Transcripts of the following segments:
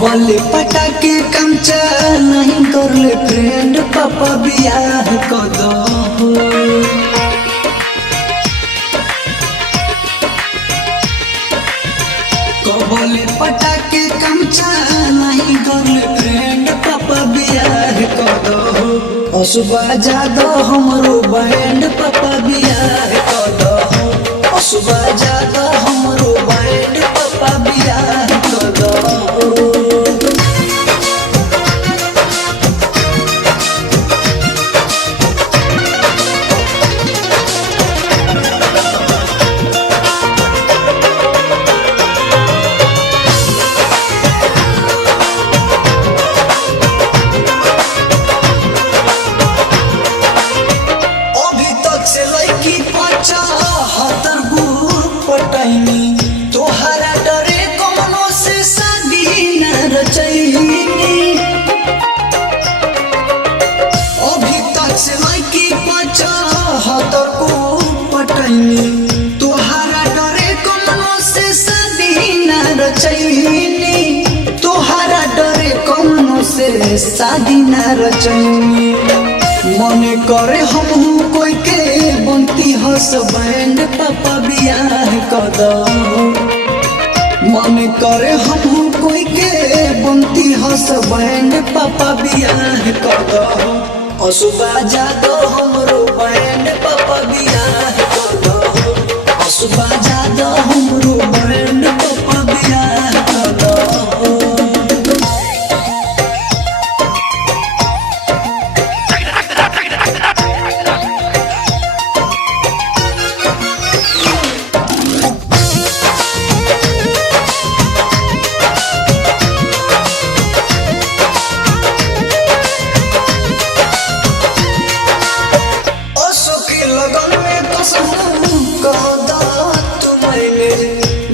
कबले पटाके कमचा नहीं करले फ्रेंड पापा बियाह कदो कबले पटाके कमचा नहीं करले फ्रेंड पापा बियाह कदो असुबा जादो हमरो बैंड पापा बियाह कदो असुबा जादो हमरो बैंड पापा बियाह कदो। तोहरा डरे कौनो से शादी न रचैनी अभी तक से लड़की 75 को पटैनी तोहरा डरे कौनो से शादी न रचैनी तोहरा डरे कौनो से शादी न रचैनी मन करे हमहू कोई के बनती हसबैंड पापा बियाह कदो मन करे हमहू कोई के बनती हसबैंड पापा बियाह कदो असुबा जादो हमरो बैंड पापा बियाह कदो असुबा जादो हमरो बैंड पापा बियाह कदो।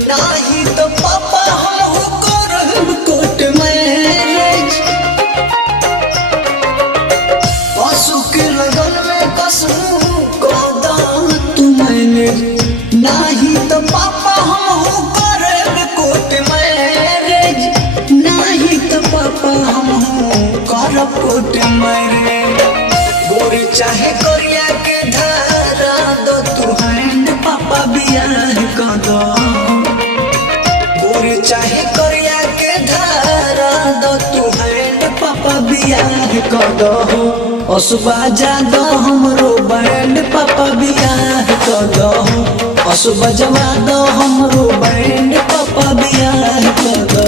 नहीं तो पापा हम करब कोर्ट मैरिज पशु के लगन में कसम कदा तू मैरिज नहीं तो पापा हम करब कोर्ट मैरिज नहीं तो पापा हम करब कोर्ट मैरिज गोरी चाहे करिया के धारा दो तू हैंड पापा बियाह कदो गोरी चाहे करिया के धारा दो तू हैंड पापा बियाह कदो असुबा जादो हमरो बैंड पापा बियाह कदो असुबा जवादो हमरो बैंड पापा बियाह कदो।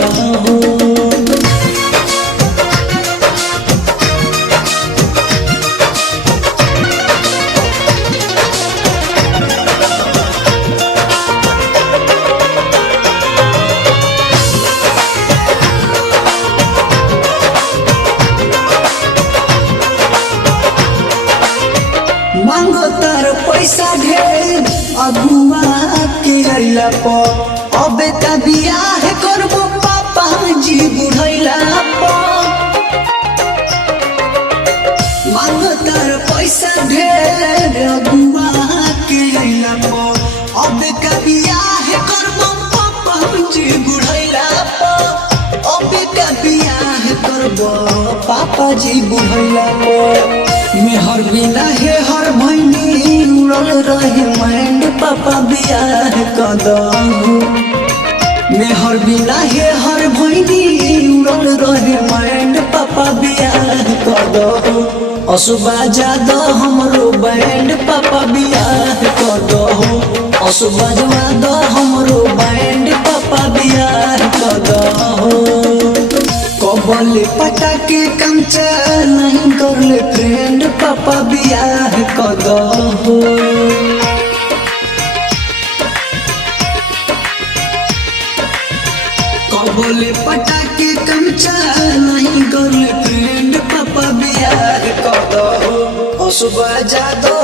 मांगो तार पैसा ढेर अगुआ के अइला पर अबे त बियाह करबो पापा जी बुढ़ैला पर मांगो तार पैसा ढेर अगुआ के अइला पर अबे त बियाह करबो पापा जी बुढ़ैला पर अबे त बियाह करबो पापा जी बुढ़ैला पर मेहर बिना है हर महीने उड़ल रहे मैंड पापा बियाह कदो मेहर बिना है हर महीने उड़ल रहे मैंड पापा बियाह कदो असुबा जादो हमरो बैंड पापा बियाह कदो असुबा जादो हमरो बैंड पापा बियाह कदो। कबले पटाके कमचा नहीं करले फ्रेंड पापा बियाह कदो कबले पटाके कमचा नहीं करले फ्रेंड पापा बियाह कदो असुबा जादो